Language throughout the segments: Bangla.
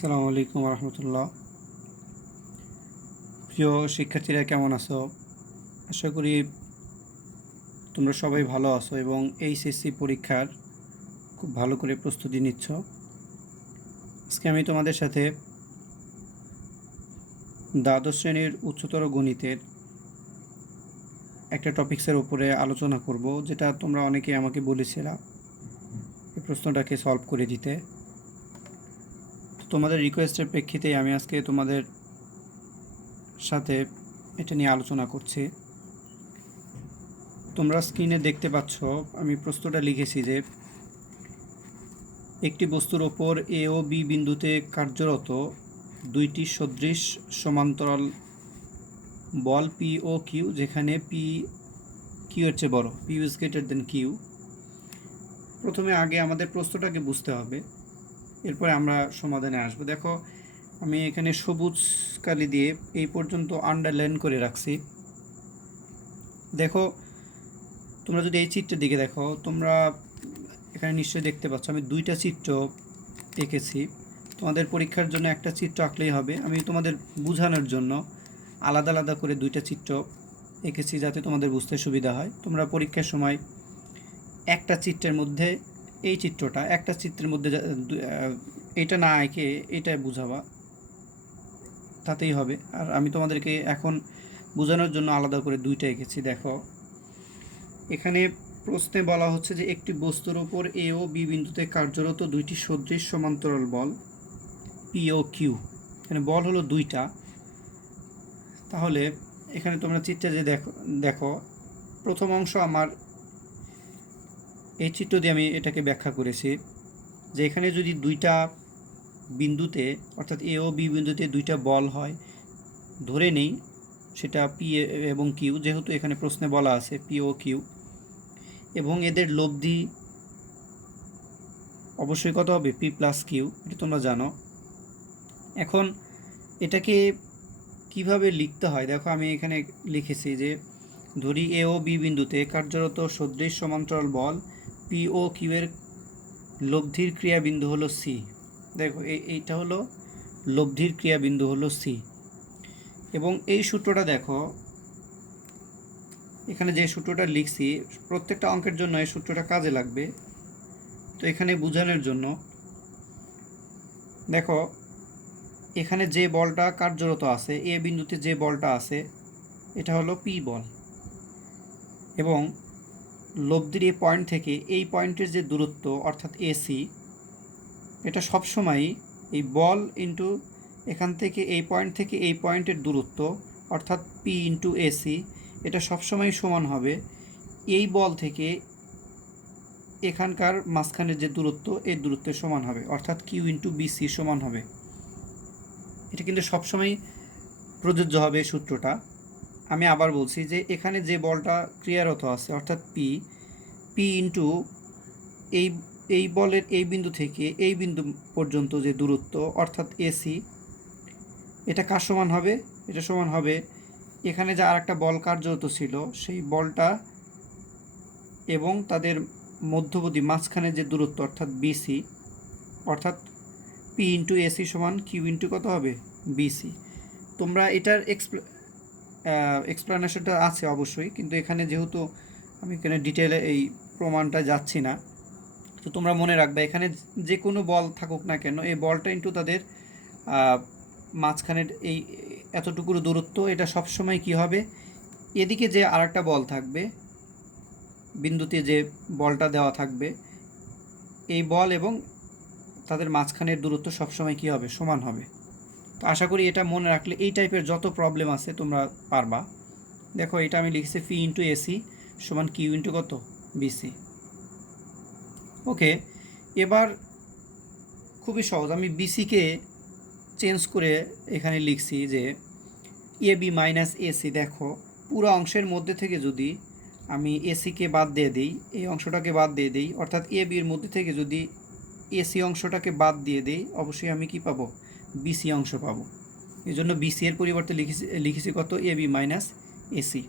আসসালামু আলাইকুম রহমতুল্লাহ। প্রিয় শিক্ষার্থীরা কেমন আছো? আশা করি তোমরা সবাই ভালো আছো এবং এইচএসসি পরীক্ষার খুব ভালো করে প্রস্তুতি নিচ্ছ। আজকে আমি তোমাদের সাথে দ্বাদশ শ্রেণীর উচ্চতর গণিতের একটা টপিক্সের উপরে আলোচনা করব, যেটা তোমরা অনেকে আমাকে বলেছিলা এই প্রশ্নটাকে সলভ করে দিতে। তোমাদের রিকোয়েস্টের প্রেক্ষিতে আমি আজকে তোমাদের সাথে এটা নিয়ে আলোচনা করছি। তোমরা স্ক্রিনে দেখতে পাচ্ছ আমি প্রশ্নটা লিখেছি যে একটি বস্তুর ওপর এ ও বি বিন্দুতে কার্যরত দুইটি সদৃশ সমান্তরাল বল পি ও কিউ, যেখানে পি কিউ এর চেয়ে বড়, P is greater than Q. প্রথমে আগে আমাদের প্রশ্নটাকে বুঝতে হবে, এরপরে আমরা সমাধানে আসবো। দেখো আমি এখানে সবুজ কালি দিয়ে এই পর্যন্ত আন্ডারলাইন করে রাখছি। দেখো তোমরা যদি এই চিত্রের দিকে দেখো, তোমরা এখানে নিশ্চয়ই দেখতে পাচ্ছ আমি দুইটা চিত্র এঁকেছি। তোমাদের পরীক্ষার জন্য একটা চিত্র আঁকলেই হবে, আমি তোমাদের বোঝানোর জন্য আলাদা আলাদা করে দুইটা চিত্র এঁকেছি যাতে তোমাদের বুঝতে সুবিধা হয়। তোমরা পরীক্ষার সময় একটা চিত্রের মধ্যে এই চিত্রটা, একটা চিত্রের মধ্যে এইটা না এঁকে এইটা বুঝাবা, তাতেই হবে। আর আমি তোমাদেরকে এখন বোঝানোর জন্য আলাদা করে দুইটা এঁকেছি। দেখো এখানে প্রশ্নে বলা হচ্ছে যে একটি বস্তুর ওপর এ ও বি বিন্দুতে কার্যরত দুইটি সদৃশ সমান্তরাল বল পি ও কিউ। এখানে বল হলো দুইটা। তাহলে এখানে তোমরা চিত্রে যে দেখো প্রথম অংশ আমার এই চিত্র দিয়ে আমি এটাকে ব্যাখ্যা করেছি যে এখানে যদি দুইটা বিন্দুতে অর্থাৎ এ ও বি বিন্দুতে দুইটা বল হয়, ধরে নেই সেটা পি এবং কিউ, যেহেতু এখানে প্রশ্নে বলা আছে পি ও কিউ, এবং এদের লব্ধি অবশ্যই কত হবে? পি প্লাস কিউ, এটা তোমরা জানো। এখন এটাকে কিভাবে লিখতে হয় দেখো, আমি এখানে লিখেছি যে ধরি এ ও বি বিন্দুতে কার্যরত সদৃশ সমান্তরাল বল পি ও কিউ এর লব্ধির ক্রিয়াবিন্দু হলো সি। দেখো এইটা হলো লব্ধির ক্রিয়াবিন্দু হলো সি। এবং এই সূত্রটা দেখো এখানে যে সূত্রটা লিখছি প্রত্যেকটা অঙ্কের জন্য এই সূত্রটা কাজে লাগবে। তো এখানে বোঝানোর জন্য দেখো এখানে যে বলটা কার্যরত আছে, এ বিন্দুতে যে বলটা আছে এটা হলো পি বল, এবং লব্ধির এই পয়েন্ট থেকে এই পয়েন্টের যে দূরত্ব অর্থাৎ এসি, এটা সবসময়ই এই বল ইন্টু এখান থেকে এই পয়েন্ট থেকে এই পয়েন্টের দূরত্ব অর্থাৎ পি ইন্টু এসি, এটা সবসময় সমান হবে এই বল থেকে এখানকার মাঝখানের যে দূরত্ব এই দূরত্বের সমান হবে, অর্থাৎ কিউ ইন্টু বিসি সমান হবে। এটা কিন্তু সবসময় প্রযোজ্য হবে এই সূত্রটা। আমি আবার বলছি যে এখানে যে বলটা ক্রিয়ারত আছে অর্থাৎ পি, পি ইন্টু এই এই বলের এই বিন্দু থেকে এই বিন্দু পর্যন্ত যে দূরত্ব অর্থাৎ এসি, এটা কার সমান হবে? এটা সমান হবে এখানে যে আরেকটা বল কার্যরত ছিল সেই বলটা এবং তাদের মধ্যবর্তী মাঝখানে যে দূরত্ব অর্থাৎ বিসি, অর্থাৎ পি ইন্টু এসি সমান কিউ ইন্টু কত হবে? বিসি। তোমরা এটার এক্সপ্লেনেশনটা আছে অবশ্যই, কিন্তু এখানে যেহেতু আমি এখানে ডিটেলে এই প্রমাণটা যাচ্ছি না, তো তোমরা মনে রাখবে এখানে যে কোনো বল থাকুক না কেন এই বলটা ইন্টু তাদের মাঝখানের এই এতটুকুর দূরত্ব, এটা সবসময় কি হবে? এদিকে যে আরেকটা বল থাকবে, বিন্দুতে যে বলটা দেওয়া থাকবে, এই বল এবং তাদের মাঝখানের দূরত্ব সবসময় কি হবে? সমান হবে। তো আশা করি এটা মনে রাখলে এই টাইপের যত প্রবলেম আছে তোমরা পারবা। দেখো এটা আমি লিখছি পি ইন্টু এসি সমান কিউ ইন্টু কত? বিসি। ওকে, এবার খুবই সহজ, আমি বিসিকে চেঞ্জ করে এখানে লিখছি যে এ বি মাইনাস এসি। দেখো পুরো অংশের মধ্যে থেকে যদি আমি এসিকে বাদ দিয়ে দিই, এই অংশটাকে বাদ দিয়ে দিই, অর্থাৎ এ বির মধ্যে থেকে যদি এসি অংশটাকে বাদ দিয়ে দিই, অবশ্যই আমি কি পাবো? বিসি অংশ পাবো। এই জন্য বিসি এর পরিবর্তে লিখেছি কত? A B minus AC.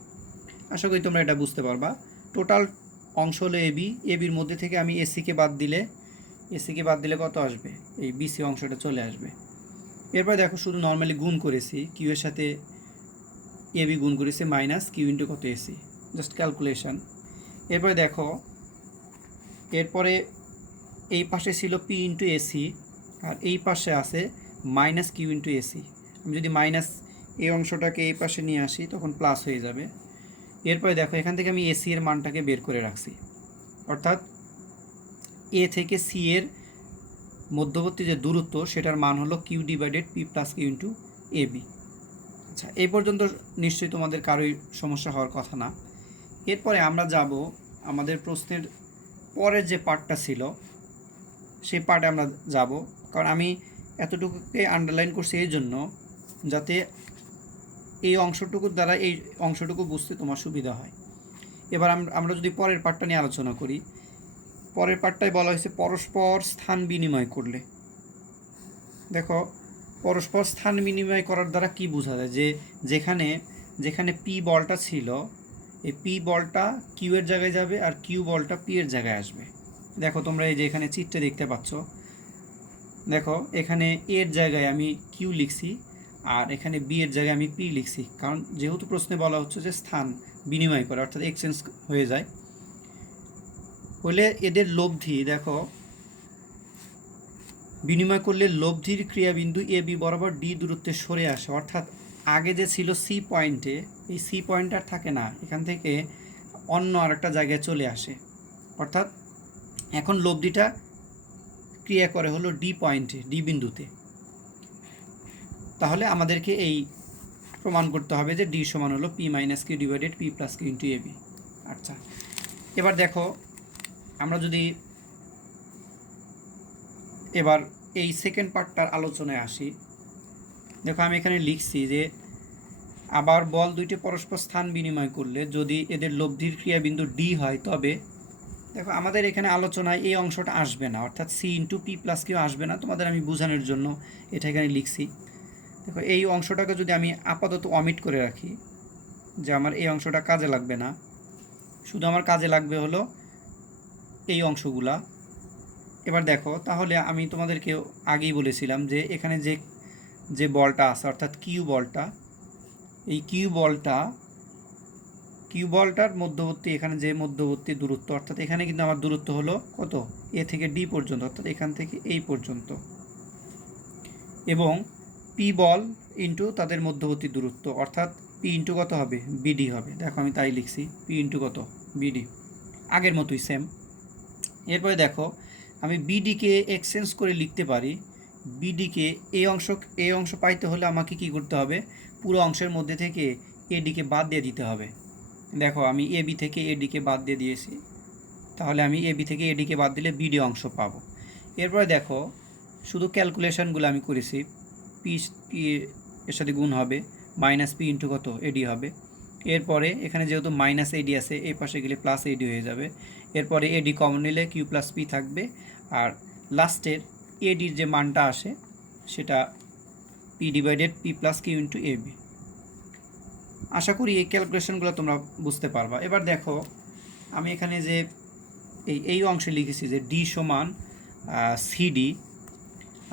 আশা করি তোমরা এটা বুঝতে পারবা। টোটাল অংশ হলো এ বি, এ বির মধ্যে থেকে আমি এসিকে বাদ দিলে কত আসবে? এই বিসি অংশটা চলে আসবে। এরপর দেখো শুধু নর্মালি গুণ করেছি, কিউ এর সাথে এ বি গুণ করেছি মাইনাস কিউ ইন্টু কত এসি, জাস্ট ক্যালকুলেশন। এরপরে দেখো এরপরে এই পাশে ছিল পি ইন্টু এসি আর এই পাশে আছে মাইনাস কিউ ইন্টু এসি। আমি যদি মাইনাস এই অংশটাকে এই পাশে নিয়ে আসি তখন প্লাস হয়ে যাবে। এরপরে দেখো এখান থেকে আমি এসি এর মানটাকে বের করে রাখছি, অর্থাৎ এ থেকে সি এর মধ্যবর্তী যে দূরত্ব সেটার মান হলো Q divided P plus Q into A B. আচ্ছা, এই পর্যন্ত নিশ্চয়ই তোমাদের কারোই সমস্যা হওয়ার কথা না। এরপরে আমরা যাব আমাদের প্রশ্নের পরের যে পার্টটা ছিল সেই পার্টে আমরা যাব, কারণ আমি এতটুকুকে আন্ডারলাইন করছি এই জন্য যাতে এই অংশটুকুর দ্বারা এই অংশটুকু বুঝতে তোমার সুবিধা হয়। এবার আমরা যদি পরের পার্টটা নিয়ে আলোচনা করি, পরের পার্টটায় বলা হয়েছে পরস্পর স্থান বিনিময় করলে। দেখো পরস্পর স্থান বিনিময় করার দ্বারা কি বোঝা যায়, যে যেখানে যেখানে পি বলটা ছিল এই পি বলটা কিউ এর জায়গায় যাবে আর কিউ বলটা পি এর জায়গায় আসবে। দেখো তোমরা এই যে এখানে চিত্রে দেখতে পাচ্ছ, দেখো এখানে এর জায়গায় আমি কিউ লিখছি আর এখানে বি এর জায়গায় আমি পি লিখছি, কারণ যেহেতু প্রশ্নে বলা হচ্ছে যে স্থান বিনিময় করে অর্থাৎ এক্সচেঞ্জ হয়ে যায়, হলে এদের লব্ধি দেখো বিনিময় করলে লব্ধির ক্রিয়াবিন্দু এ বি বরাবর ডি দূরত্বে সরে আসে, অর্থাৎ আগে যে ছিল সি পয়েন্টে এই সি পয়েন্ট আর থাকে না, এখান থেকে অন্য আরেকটা জায়গায় চলে আসে, অর্থাৎ এখন লব্ধিটা ক্রিয়া করে হলো ডি পয়েন্টে, ডি বিন্দুতে। তাহলে আমাদেরকে এই প্রমাণ করতে হবে যে ডি সমান হলো P minus Q divided P plus Q into A B. আচ্ছা, এবার দেখো আমরা যদি এবার এই সেকেন্ড পার্টটার আলোচনায় আসি, দেখো আমি এখানে লিখছি যে আবার বল দুইটি পরস্পর স্থান বিনিময় করলে যদি এদের লব্ধির ক্রিয়াবিন্দু ডি হয় তবে, দেখো আমাদের এখানে আলোচনায় এই অংশটা আসবে না, অর্থাৎ C into P plus Q আসবে না, তোমাদের আমি বোঝানোর জন্য এটা এখানে লিখছি। দেখো এই অংশটাকে যদি আমি আপাতত অমিট করে রাখি, যে আমার এই অংশটা কাজে লাগবে না, শুধু আমার কাজে লাগবে হলো এই অংশগুলা। এবার দেখো তাহলে আমি তোমাদেরকে আগেই বলেছিলাম যে এখানে যে যে বলটা আছে অর্থাৎ কিউ বলটা, এই কিউ বলটার মধ্যবর্তী এখানে যে মধ্যবর্তী দূরত্ব, অর্থাৎ এখানে কিন্তু আমার দূরত্ব হলো কত, এ থেকে ডি পর্যন্ত, অর্থাৎ এখান থেকে এই পর্যন্ত, এবং পি বল ইন্টু তাদের মধ্যবর্তী দূরত্ব, অর্থাৎ পি ইন্টু কত হবে, বিডি হবে। দেখো আমি তাই লিখছি, পি ইন্টু কত, বিডি, আগের মতোই সেম। এরপরে দেখো আমি বিডিকে এক্সচেঞ্জ করে লিখতে পারি, বিডিকে এই অংশ পাইতে হলে আমাকে কি করতে হবে, পুরো অংশের মধ্যে থেকে এডিকে বাদ দিয়ে দিতে হবে। দেখো আমি এবি থেকে এডিকে বাদ দিয়ে দিয়েছি, তাহলে আমি এবি থেকে এডিকে বাদ দিলে বিডি অংশ পাবো। এরপরে দেখো শুধু ক্যালকুলেশনগুলো আমি করেছি, পি পি এর সাথে গুণ হবে মাইনাস পি ইন্টু কত, এডি হবে। এরপরে এখানে যেহেতু মাইনাস এডি আছে এই পাশে গেলে প্লাস এডি হয়ে যাবে। এরপরে এডি কমন নিলে কিউ প্লাস পি থাকবে, আর লাস্টের এডির যে মানটা আসে সেটা P divided P plus Q into A B. আশা করি এই ক্যালকুলেশনগুলো তোমরা বুঝতে পারবা। এবার দেখো আমি এখানে যে এই অংশে লিখেছি যে ডি সমান সিডি।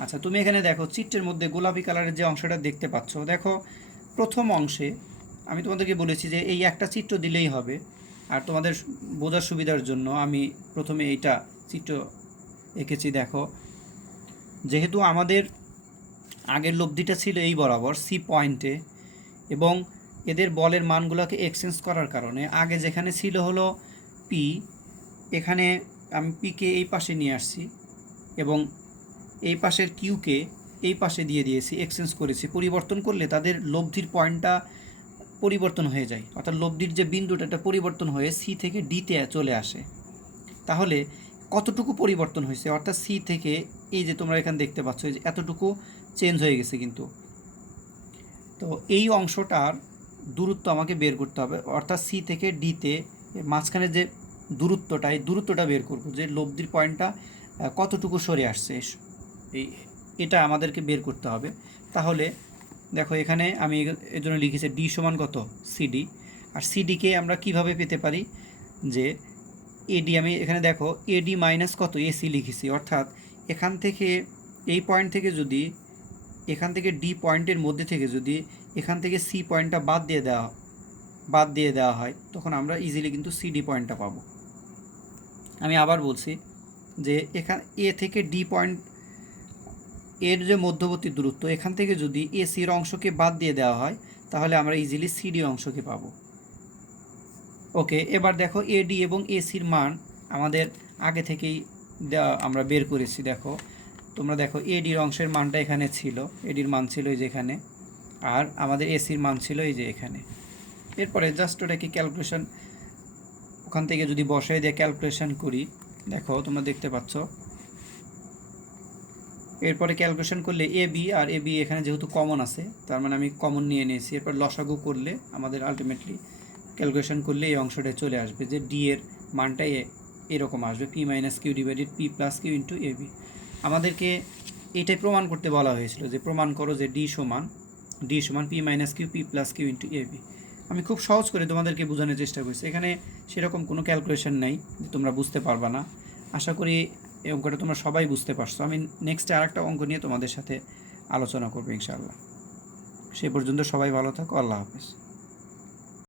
আচ্ছা, তুমি এখানে দেখো চিত্রের মধ্যে গোলাপি কালারের যে অংশটা দেখতে পাচ্ছ, দেখো প্রথম অংশে আমি তোমাদেরকে বলেছি যে এই একটা চিত্র দিলেই হবে, আর তোমাদের বোঝার সুবিধার জন্য আমি প্রথমে এইটা চিত্র এঁকেছি। দেখো যেহেতু আমাদের আগের লব্ধিটা ছিল এই বরাবর সি পয়েন্টে, এবং এদের বলের মানগুলোকে এক্সচেঞ্জ করার কারণে আগে যেখানে ছিল হলো পি, এখানে আমি পিকে এই পাশে নিয়ে আসছি এবং এই পাশের কিউকে এই পাশে দিয়ে দিয়েছি, এক্সচেঞ্জ করেছি। পরিবর্তন করলে তাদের লব্ধির পয়েন্টটা পরিবর্তন হয়ে যায়, অর্থাৎ লব্ধির যে বিন্দুটা এটা পরিবর্তন হয়ে সি থেকে ডিতে চলে আসে। তাহলে কতটুকু পরিবর্তন হয়েছে, অর্থাৎ সি থেকে এই যে তোমরা এখানে দেখতে পাচ্ছ যে এতটুকু চেঞ্জ হয়ে গেছে কিন্তু। তো এই অংশটার দূরত্ব আমাকে বের করতে হবে, অর্থাৎ সি থেকে ডিতে মাঝখানে যে দূরত্বটা, এই দূরত্বটা বের করব, যে লব্ধির পয়েন্টটা কতটুকু সরে আসছে, এটা আমাদেরকে বের করতে হবে। তাহলে দেখো এখানে আমি এর জন্য লিখেছি ডি সমান কত, সিডি। আর সিডিকে আমরা কিভাবে পেতে পারি, যে এডি, আমি এখানে দেখো এডি মাইনাস কত, এসি লিখেছি, অর্থাৎ এখান থেকে এই পয়েন্ট থেকে যদি এখান থেকে ডি পয়েন্টের মধ্যে থেকে যদি এখান থেকে সি পয়েন্টটা বাদ দিয়ে দেওয়া হয়, তখন আমরা ইজিলি কিন্তু সিডি পয়েন্টটা পাবো। আমি আবার বলছি যে এখান এ থেকে ডি পয়েন্ট এর যে মধ্যবর্তী দূরত্ব, এখান থেকে যদি এ সির অংশকে বাদ দিয়ে দেওয়া হয়, তাহলে আমরা ইজিলি সিডি অংশকে পাবো। ওকে, এবার দেখো এডি এবং এসির মান আমাদের আগে থেকেই আমরা বের করেছি। দেখো তোমরা দেখো এডির অংশের মানটা এখানে ছিল, এডির মান ছিল এই যে এখানে, আর আমাদের এসির মান ছিল এই যে এখানে। এরপরে জাস্ট ওটাকে ক্যালকুলেশন ওখান থেকে যদি বসাই দিয়ে ক্যালকুলেশন করি, দেখো তোমরা দেখতে পাচ্ছ। এরপরে ক্যালকুলেশন করলে A B R A B এখানে যেহেতু কমন আছে, তার মানে আমি কমন নিয়ে নিয়েছি। এরপর লসাগু করলে আমাদের আলটিমেটলি ক্যালকুলেশন করলে এই অংশটা চলে আসবে যে ডি এর মানটাই এরকম আসবে, P minus Q divided P plus Q into A B. আমাদেরকে এটাই প্রমাণ করতে বলা হয়েছিল যে প্রমাণ করো যে ডি সমান P minus Q P plus Q into A B. আমি খুব সহজ করে তোমাদেরকে বোঝানোর চেষ্টা করছি, এখানে সেরকম কোনো ক্যালকুলেশন নেই যে তোমরা বুঝতে পারবা না। আশা করি এই অঙ্কটা তোমরা সবাই বুঝতে পারছো। আমি নেক্সটে আরেকটা অঙ্ক নিয়ে তোমাদের সাথে আলোচনা করবো ইনশাআল্লাহ। সে পর্যন্ত সবাই ভালো থাকো, আল্লাহ হাফেজ।